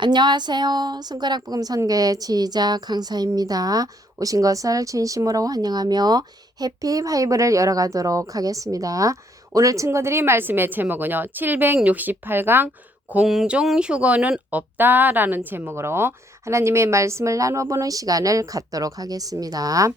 안녕하세요. 손가락 복음 선교의 지휘자 강사입니다. 오신 것을 진심으로 환영하며 해피 바이블을 열어가도록 하겠습니다. 오늘 친구들이 말씀의 제목은요. 768강 공중휴거는 없다라는 제목으로 하나님의 말씀을 나눠보는 시간을 갖도록 하겠습니다.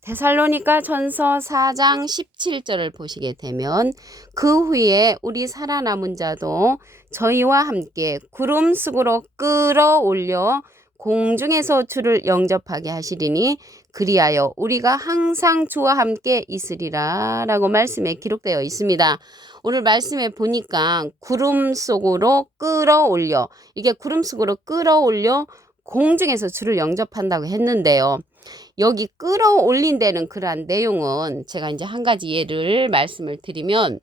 데살로니가 전서 4장 17절을 보시게 되면 그 후에 우리 살아남은 자도 저희와 함께 구름 속으로 끌어올려 공중에서 주를 영접하게 하시리니 그리하여 우리가 항상 주와 함께 있으리라 라고 말씀에 기록되어 있습니다. 오늘 말씀에 보니까 구름 속으로 끌어올려, 이게 구름 속으로 끌어올려 공중에서 주를 영접한다고 했는데요. 여기 끌어올린다는 그러한 내용은 제가 이제 한 가지 예를 말씀을 드리면,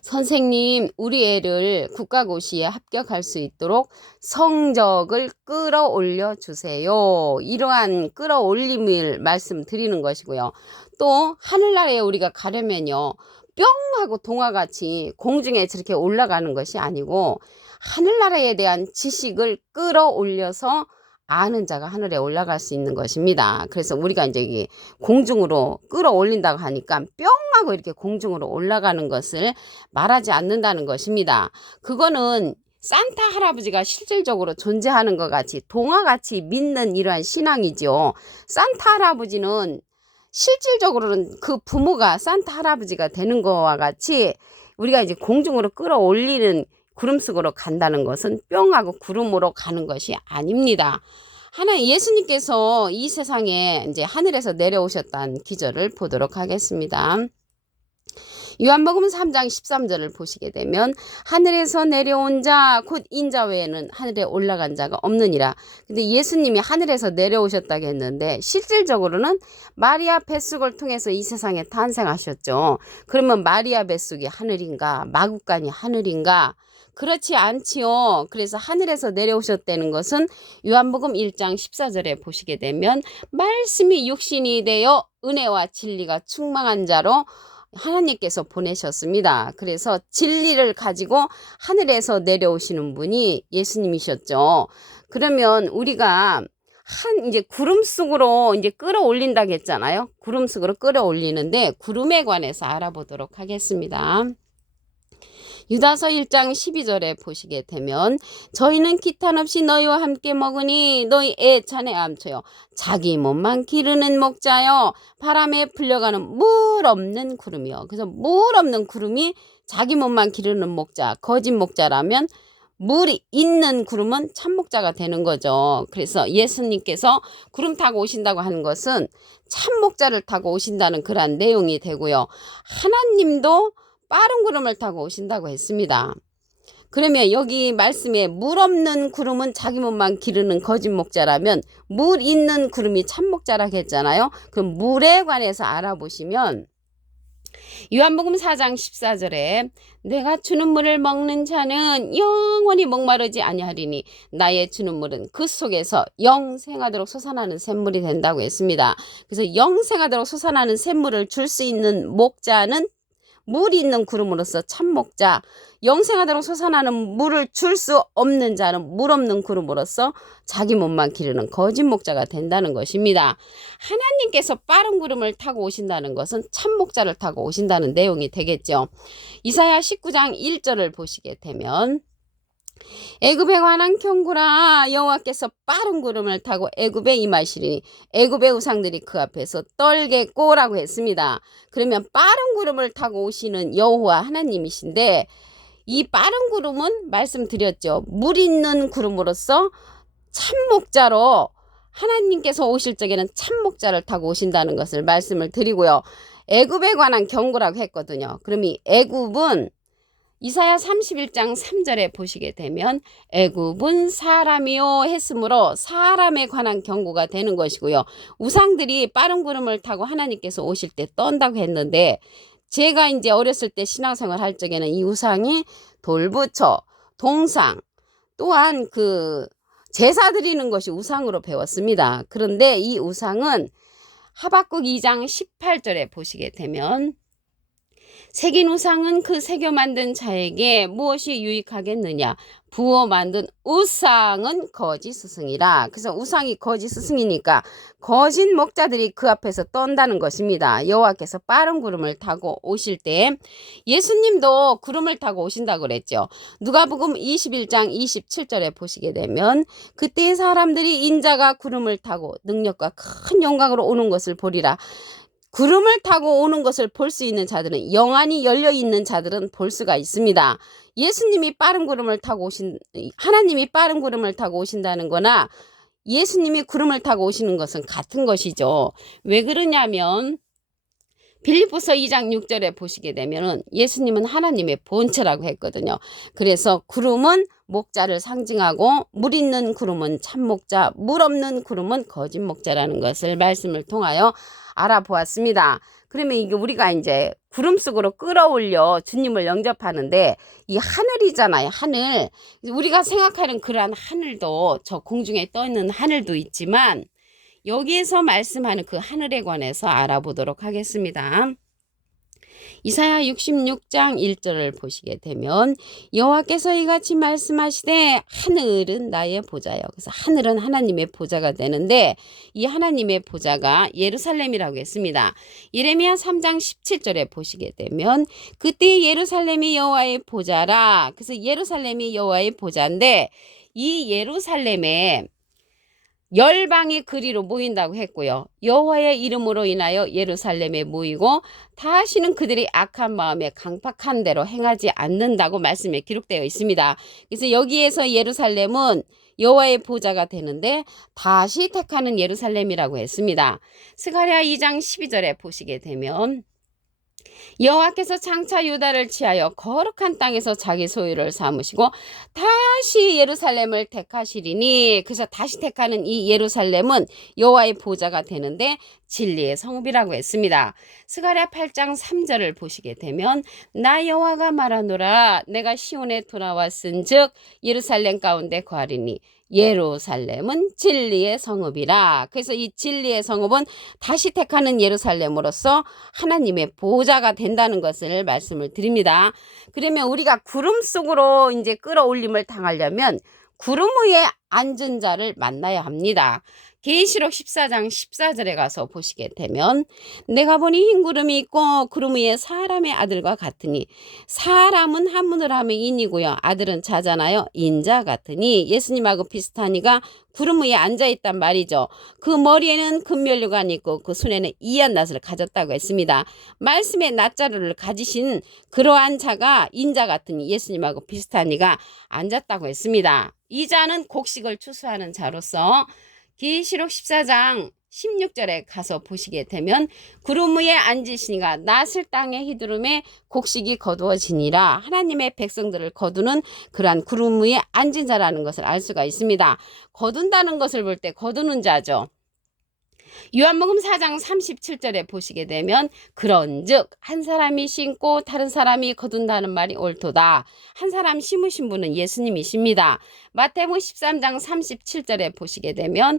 선생님, 우리 애를 국가고시에 합격할 수 있도록 성적을 끌어올려 주세요. 이러한 끌어올림을 말씀드리는 것이고요. 또 하늘나라에 우리가 가려면요, 뿅 하고 동화같이 공중에 저렇게 올라가는 것이 아니고 하늘나라에 대한 지식을 끌어올려서 아는 자가 하늘에 올라갈 수 있는 것입니다. 그래서 우리가 이제 공중으로 끌어올린다고 하니까 뿅 하고 이렇게 공중으로 올라가는 것을 말하지 않는다는 것입니다. 그거는 산타 할아버지가 실질적으로 존재하는 것 같이 동화같이 믿는 이러한 신앙이죠. 산타 할아버지는 실질적으로는 그 부모가 산타 할아버지가 되는 것과 같이 우리가 이제 공중으로 끌어올리는 구름 속으로 간다는 것은 뿅 하고 구름으로 가는 것이 아닙니다. 예수님께서 이 세상에 이제 하늘에서 내려오셨다는 기절을 보도록 하겠습니다. 요한복음 3장 13절을 보시게 되면 하늘에서 내려온 자 곧 인자 외에는 하늘에 올라간 자가 없느니라. 근데 예수님이 하늘에서 내려오셨다고 했는데 실질적으로는 마리아 뱃속을 통해서 이 세상에 탄생하셨죠. 그러면 마리아 뱃속이 하늘인가 마구간이 하늘인가? 그렇지 않지요. 그래서 하늘에서 내려오셨다는 것은 요한복음 1장 14절에 보시게 되면 말씀이 육신이 되어 은혜와 진리가 충만한 자로 하나님께서 보내셨습니다. 그래서 진리를 가지고 하늘에서 내려오시는 분이 예수님이셨죠. 그러면 우리가 이제 구름 속으로 이제 끌어올린다고 했잖아요. 구름 속으로 끌어올리는데 구름에 관해서 알아보도록 하겠습니다. 유다서 1장 12절에 보시게 되면 저희는 기탄 없이 너희와 함께 먹으니 너희 애찬에 암초요 자기 몸만 기르는 목자요 바람에 풀려가는 물 없는 구름이요. 그래서 물 없는 구름이 자기 몸만 기르는 목자, 거짓 목자라면 물이 있는 구름은 참 목자가 되는 거죠. 그래서 예수님께서 구름 타고 오신다고 하는 것은 참 목자를 타고 오신다는 그런 내용이 되고요. 하나님도 빠른 구름을 타고 오신다고 했습니다. 그러면 여기 말씀에 물 없는 구름은 자기 몸만 기르는 거짓 목자라면 물 있는 구름이 참 목자라고 했잖아요. 그럼 물에 관해서 알아보시면 요한복음 4장 14절에 내가 주는 물을 먹는 자는 영원히 목마르지 아니하리니 나의 주는 물은 그 속에서 영생하도록 솟아나는 샘물이 된다고 했습니다. 그래서 영생하도록 솟아나는 샘물을 줄 수 있는 목자는 물이 있는 구름으로서 참목자, 영생하도록 솟아나는 물을 줄 수 없는 자는 물 없는 구름으로서 자기 몸만 기르는 거짓 목자가 된다는 것입니다. 하나님께서 빠른 구름을 타고 오신다는 것은 참목자를 타고 오신다는 내용이 되겠죠. 이사야 19장 1절을 보시게 되면 애굽에 관한 경고라 여호와께서 빠른 구름을 타고 애굽에 임하시리니 애굽의 우상들이 그 앞에서 떨겠고라고 했습니다. 그러면 빠른 구름을 타고 오시는 여호와 하나님이신데 이 빠른 구름은 말씀드렸죠. 물 있는 구름으로서 참목자로 하나님께서 오실 적에는 참목자를 타고 오신다는 것을 말씀을 드리고요. 애굽에 관한 경고라고 했거든요. 그럼 이 애굽은 이사야 31장 3절에 보시게 되면 애굽은 사람이요 했으므로 사람에 관한 경고가 되는 것이고요. 우상들이 빠른 구름을 타고 하나님께서 오실 때 떤다고 했는데 제가 이제 어렸을 때 신앙생활 할 적에는 이 우상이 돌부처, 동상 또한 그 제사 드리는 것이 우상으로 배웠습니다. 그런데 이 우상은 하박국 2장 18절에 보시게 되면 새긴 우상은 그 새겨 만든 자에게 무엇이 유익하겠느냐. 부어 만든 우상은 거짓 스승이라. 그래서 우상이 거짓 스승이니까 거짓 목자들이 그 앞에서 떤다는 것입니다. 여호와께서 빠른 구름을 타고 오실 때 예수님도 구름을 타고 오신다고 그랬죠. 누가복음 21장 27절에 보시게 되면 그때 사람들이 인자가 구름을 타고 능력과 큰 영광으로 오는 것을 보리라. 구름을 타고 오는 것을 볼 수 있는 자들은, 영안이 열려있는 자들은 볼 수가 있습니다. 예수님이 빠른 구름을 타고 하나님이 빠른 구름을 타고 오신다는 거나 예수님이 구름을 타고 오시는 것은 같은 것이죠. 왜 그러냐면 빌립보서 2장 6절에 보시게 되면은 예수님은 하나님의 본체라고 했거든요. 그래서 구름은 목자를 상징하고 물 있는 구름은 참 목자, 물 없는 구름은 거짓 목자라는 것을 말씀을 통하여 알아보았습니다. 그러면 이게 우리가 이제 구름 속으로 끌어올려 주님을 영접하는데 이 하늘이잖아요. 하늘. 우리가 생각하는 그러한 하늘도 저 공중에 떠 있는 하늘도 있지만 여기에서 말씀하는 그 하늘에 관해서 알아보도록 하겠습니다. 이사야 66장 1절을 보시게 되면 여호와께서 이같이 말씀하시되 하늘은 나의 보좌요. 그래서 하늘은 하나님의 보좌가 되는데 이 하나님의 보좌가 예루살렘이라고 했습니다. 예레미야 3장 17절에 보시게 되면 그때 예루살렘이 여호와의 보좌라. 그래서 예루살렘이 여호와의 보좌인데 이 예루살렘에 열방이 그리로 모인다고 했고요. 여호와의 이름으로 인하여 예루살렘에 모이고 다시는 그들이 악한 마음에 강팍한 대로 행하지 않는다고 말씀에 기록되어 있습니다. 그래서 여기에서 예루살렘은 여호와의 보좌가 되는데 다시 택하는 예루살렘이라고 했습니다. 스가랴 2장 12절에 보시게 되면 여호와께서 장차 유다를 취하여 거룩한 땅에서 자기 소유를 삼으시고 다시 예루살렘을 택하시리니, 그래서 다시 택하는 이 예루살렘은 여호와의 보좌가 되는데 진리의 성읍이라고 했습니다. 스가랴 8장 3절을 보시게 되면 나 여호와가 말하노라 내가 시온에 돌아왔은즉 예루살렘 가운데 거하리니 예루살렘은 진리의 성읍이라. 그래서 이 진리의 성읍은 다시 택하는 예루살렘으로서 하나님의 보좌가 된다는 것을 말씀을 드립니다. 그러면 우리가 구름 속으로 이제 끌어올림을 당하려면 구름 위에 앉은 자를 만나야 합니다. 계시록 14장 14절에 가서 보시게 되면 내가 보니 흰 구름이 있고 구름 위에 사람의 아들과 같으니, 사람은 한문으로 하면 인이고요. 아들은 자잖아요. 인자 같으니 예수님하고 비슷하니까 구름 위에 앉아있단 말이죠. 그 머리에는 금면류관이 있고 그 손에는 이한 낫을 가졌다고 했습니다. 말씀의 낫자루를 가지신 그러한 자가 인자 같으니 예수님하고 비슷하니까 앉았다고 했습니다. 이 자는 곡식을 추수하는 자로서 계시록 14장 16절에 가서 보시게 되면 구름 위에 앉으시니가 낫을 땅에 휘두름에 곡식이 거두어지니라. 하나님의 백성들을 거두는 그러한 구름 위에 앉은 자라는 것을 알 수가 있습니다. 거둔다는 것을 볼 때 거두는 자죠. 요한복음 4장 37절에 보시게 되면 그런즉 한 사람이 심고 다른 사람이 거둔다는 말이 옳도다. 한 사람 심으신 분은 예수님이십니다. 마태복음 13장 37절에 보시게 되면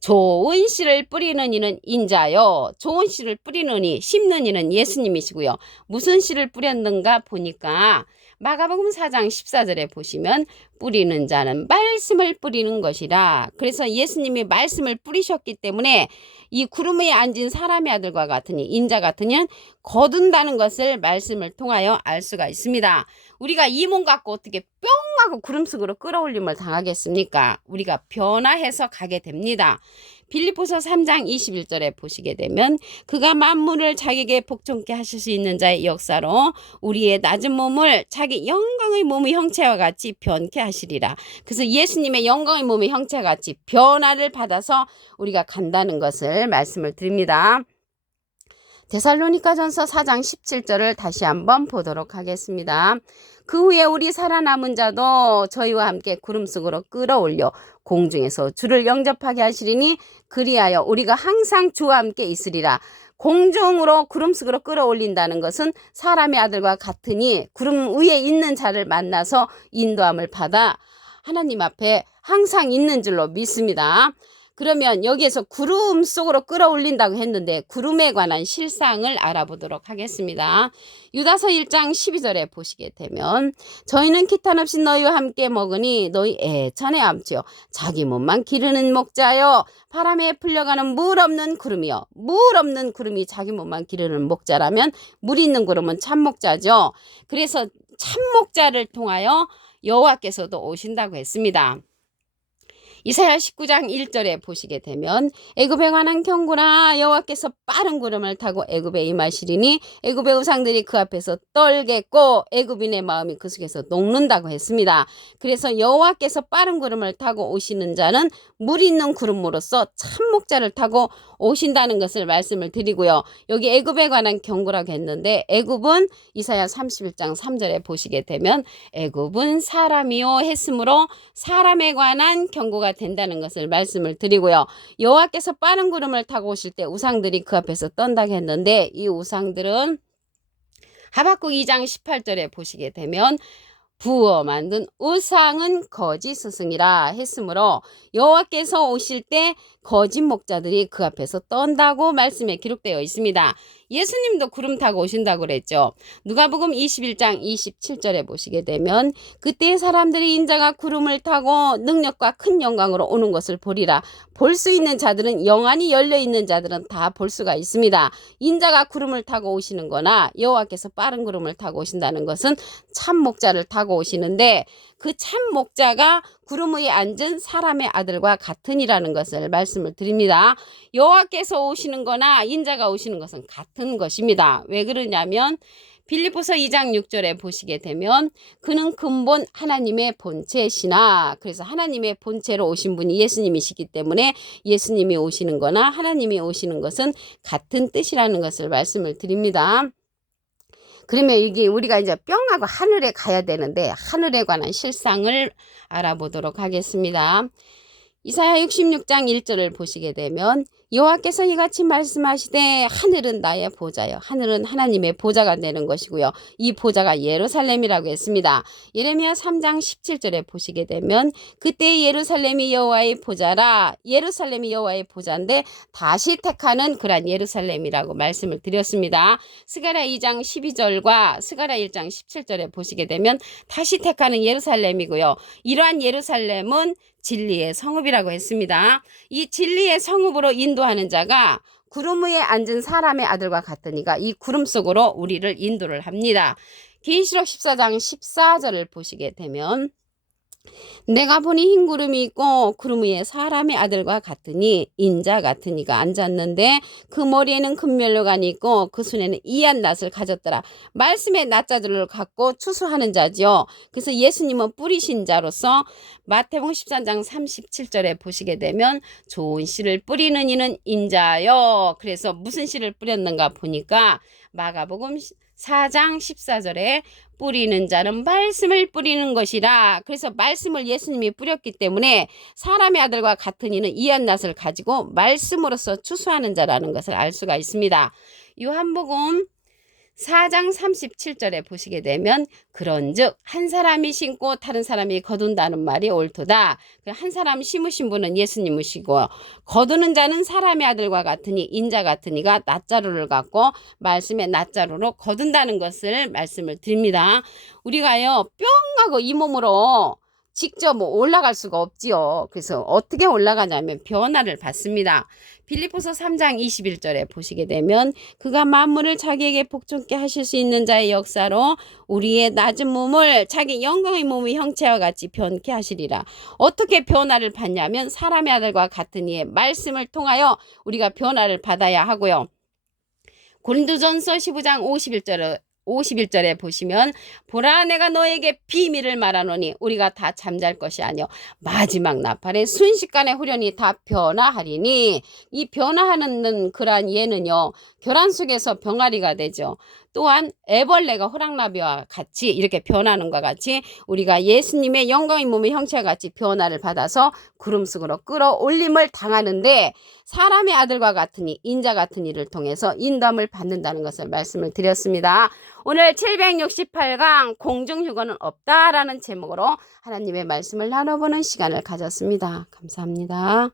좋은 씨를 뿌리는 이는 인자요, 좋은 씨를 뿌리는 이, 심는 이는 예수님이시고요. 무슨 씨를 뿌렸는가 보니까 마가복음 4장 14절에 보시면 뿌리는 자는 말씀을 뿌리는 것이라. 그래서 예수님이 말씀을 뿌리셨기 때문에 이 구름 위에 앉은 사람의 아들과 같으니 인자 같으면 거둔다는 것을 말씀을 통하여 알 수가 있습니다. 우리가 이 몸 갖고 어떻게 뿅 하고 구름 속으로 끌어올림을 당하겠습니까? 우리가 변화해서 가게 됩니다. 빌립보서 3장 21절에 보시게 되면 그가 만물을 자기에게 복종케 하실 수 있는 자의 역사로 우리의 낮은 몸을 자기 영광의 몸의 형체와 같이 변케 하시리라. 그래서 예수님의 영광의 몸의 형체와 같이 변화를 받아서 우리가 간다는 것을 말씀을 드립니다. 데살로니가전서 4장 17절을 다시 한번 보도록 하겠습니다. 그 후에 우리 살아남은 자도 저희와 함께 구름 속으로 끌어올려 공중에서 주를 영접하게 하시리니 그리하여 우리가 항상 주와 함께 있으리라. 공중으로 구름 속으로 끌어올린다는 것은 사람의 아들과 같으니 구름 위에 있는 자를 만나서 인도함을 받아 하나님 앞에 항상 있는 줄로 믿습니다. 그러면 여기에서 구름 속으로 끌어올린다고 했는데 구름에 관한 실상을 알아보도록 하겠습니다. 유다서 1장 12절에 보시게 되면 저희는 기탄 없이 너희와 함께 먹으니 너희 애찬에 암지요 자기 몸만 기르는 목자요 바람에 풀려가는 물 없는 구름이요. 물 없는 구름이 자기 몸만 기르는 목자라면 물 있는 구름은 참목자죠. 그래서 참목자를 통하여 여호와께서도 오신다고 했습니다. 이사야 19장 1절에 보시게 되면 애굽에 관한 경고나 여호와께서 빠른 구름을 타고 애굽에 임하시리니 애굽의 우상들이 그 앞에서 떨겠고 애굽인의 마음이 그 속에서 녹는다고 했습니다. 그래서 여호와께서 빠른 구름을 타고 오시는 자는 물 있는 구름으로서 참목자를 타고 오신다는 것을 말씀을 드리고요. 여기 애굽에 관한 경고라고 했는데 애굽은 이사야 31장 3절에 보시게 되면 애굽은 사람이요 했으므로 사람에 관한 경고가 된다는 것을 말씀을 드리고요. 여호와께서 빠른 구름을 타고 오실 때 우상들이 그 앞에서 떤다고 했는데 이 우상들은 하박국 2장 18절에 보시게 되면 부어 만든 우상은 거짓 스승이라 했으므로 여호와께서 오실 때 거짓 목자들이 그 앞에서 떤다고 말씀에 기록되어 있습니다. 예수님도 구름 타고 오신다고 그랬죠. 누가복음 21장 27절에 보시게 되면 그때 사람들이 인자가 구름을 타고 능력과 큰 영광으로 오는 것을 보리라. 볼 수 있는 자들은 영안이 열려있는 자들은 다 볼 수가 있습니다. 인자가 구름을 타고 오시는 거나 여호와께서 빠른 구름을 타고 오신다는 것은 참 목자를 타고 오시는데 그 참 목자가 구름 위에 앉은 사람의 아들과 같으니라는 것을 말씀을 드립니다. 여호와께서 오시는 거나 인자가 오시는 것은 같은 것입니다. 왜 그러냐면 빌립보서 2장 6절에 보시게 되면 그는 근본 하나님의 본체시나 그래서 하나님의 본체로 오신 분이 예수님이시기 때문에 예수님이 오시는 거나 하나님이 오시는 것은 같은 뜻이라는 것을 말씀을 드립니다. 그러면 이게 우리가 이제 뿅하고 하늘에 가야 되는데 하늘에 관한 실상을 알아보도록 하겠습니다. 이사야 66장 1절을 보시게 되면 여호와께서 이같이 말씀하시되 하늘은 나의 보좌요. 하늘은 하나님의 보좌가 되는 것이고요. 이 보좌가 예루살렘이라고 했습니다. 예레미야 3장 17절에 보시게 되면 그때 예루살렘이 여호와의 보좌라. 예루살렘이 여호와의 보좌인데 다시 택하는 그런 예루살렘이라고 말씀을 드렸습니다. 스가랴 2장 12절과 스가랴 1장 17절에 보시게 되면 다시 택하는 예루살렘이고요. 이러한 예루살렘은 진리의 성읍이라고 했습니다. 이 진리의 성읍으로 인도하는 자가 구름 위에 앉은 사람의 아들과 같으니까 이 구름 속으로 우리를 인도를 합니다. 계시록 14장 14절을 보시게 되면 내가 보니 흰 구름이 있고 구름 위에 사람의 아들과 같으니 인자 같으니가 앉았는데 그 머리에는 금면류관이 있고 그 손에는 이한 낫을 가졌더라. 말씀의 낫자들을 갖고 추수하는 자지요. 그래서 예수님은 뿌리신 자로서 마태복음 13장 37절에 보시게 되면 좋은 씨를 뿌리는 이는 인자요. 그래서 무슨 씨를 뿌렸는가 보니까 마가복음 4장 14절에 뿌리는 자는 말씀을 뿌리는 것이라. 그래서 말씀을 예수님이 뿌렸기 때문에 사람의 아들과 같은 이는 이한 낫을 가지고 말씀으로서 추수하는 자라는 것을 알 수가 있습니다. 요한복음 4장 37절에 보시게 되면 그런즉 한 사람이 심고 다른 사람이 거둔다는 말이 옳도다. 한 사람 심으신 분은 예수님이시고 거두는 자는 사람의 아들과 같으니 인자 같으니가 낫자루를 갖고 말씀의 낫자루로 거둔다는 것을 말씀을 드립니다. 우리가요 뿅 하고 이 몸으로 직접 올라갈 수가 없지요. 그래서 어떻게 올라가냐면 변화를 받습니다. 빌립보서 3장 21절에 보시게 되면 그가 만물을 자기에게 복종케 하실 수 있는 자의 역사로 우리의 낮은 몸을 자기 영광의 몸의 형체와 같이 변케 하시리라. 어떻게 변화를 받냐면 사람의 아들과 같은 이의 말씀을 통하여 우리가 변화를 받아야 하고요. 고린도전서 15장 51절에 보시면 보라 내가 너에게 비밀을 말하노니 우리가 다 잠잘 것이 아니요 마지막 나팔에 순식간에 후련히 다 변화하리니 이 변화하는 그러한 예는요 결혼 속에서 병아리가 되죠. 또한 애벌레가 호랑나비와 같이 이렇게 변하는 것과 같이 우리가 예수님의 영광의 몸의 형체와 같이 변화를 받아서 구름 속으로 끌어올림을 당하는데 사람의 아들과 같으니 인자 같은 이를 통해서 인도함을 받는다는 것을 말씀을 드렸습니다. 오늘 768강 공중휴거는 없다라는 제목으로 하나님의 말씀을 나눠보는 시간을 가졌습니다. 감사합니다.